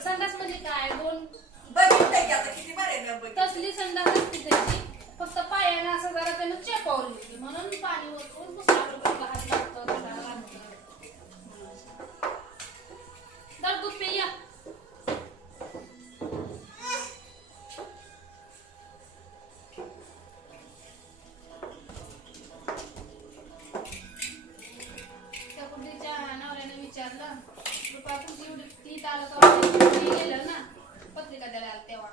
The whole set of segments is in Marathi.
संडास म्हणजे काय दोन बघितलं की आता किती बरे ना बघ. तसली संडास असते त्याची फक्त पायाने असं जरा त्यानं चेपावली होती म्हणून पाणी वरतून पुसायला हात लागतो त्याला बांधतो. तर दूध पे या त्या कुठलीच्या नवऱ्याने विचारलं कृपा तुमची एवढी ती आलं गेलं ना पत्रिका द्यायला आलं तेव्हा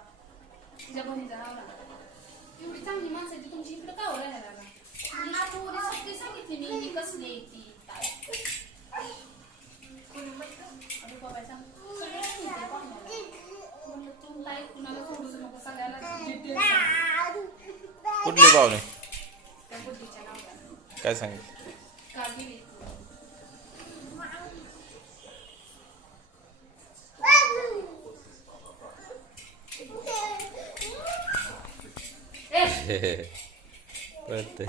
तिच्या बहिणीचा नवरा एवढी चांगली माणसाची तुमची इकडे का हो राहायला सगळी सांगितली मी ही कसली आहे ती काय अरे बाबा सांग सगळ्याच म्हणते पाहुण्याला. म्हणलं तू काय कुणाला सोडूच नको सगळ्याला डिटेल सांग. कुठले पाहुणे त्या बुद्धीच्या नावाला काय सांगितलं? का गेली कळतंय.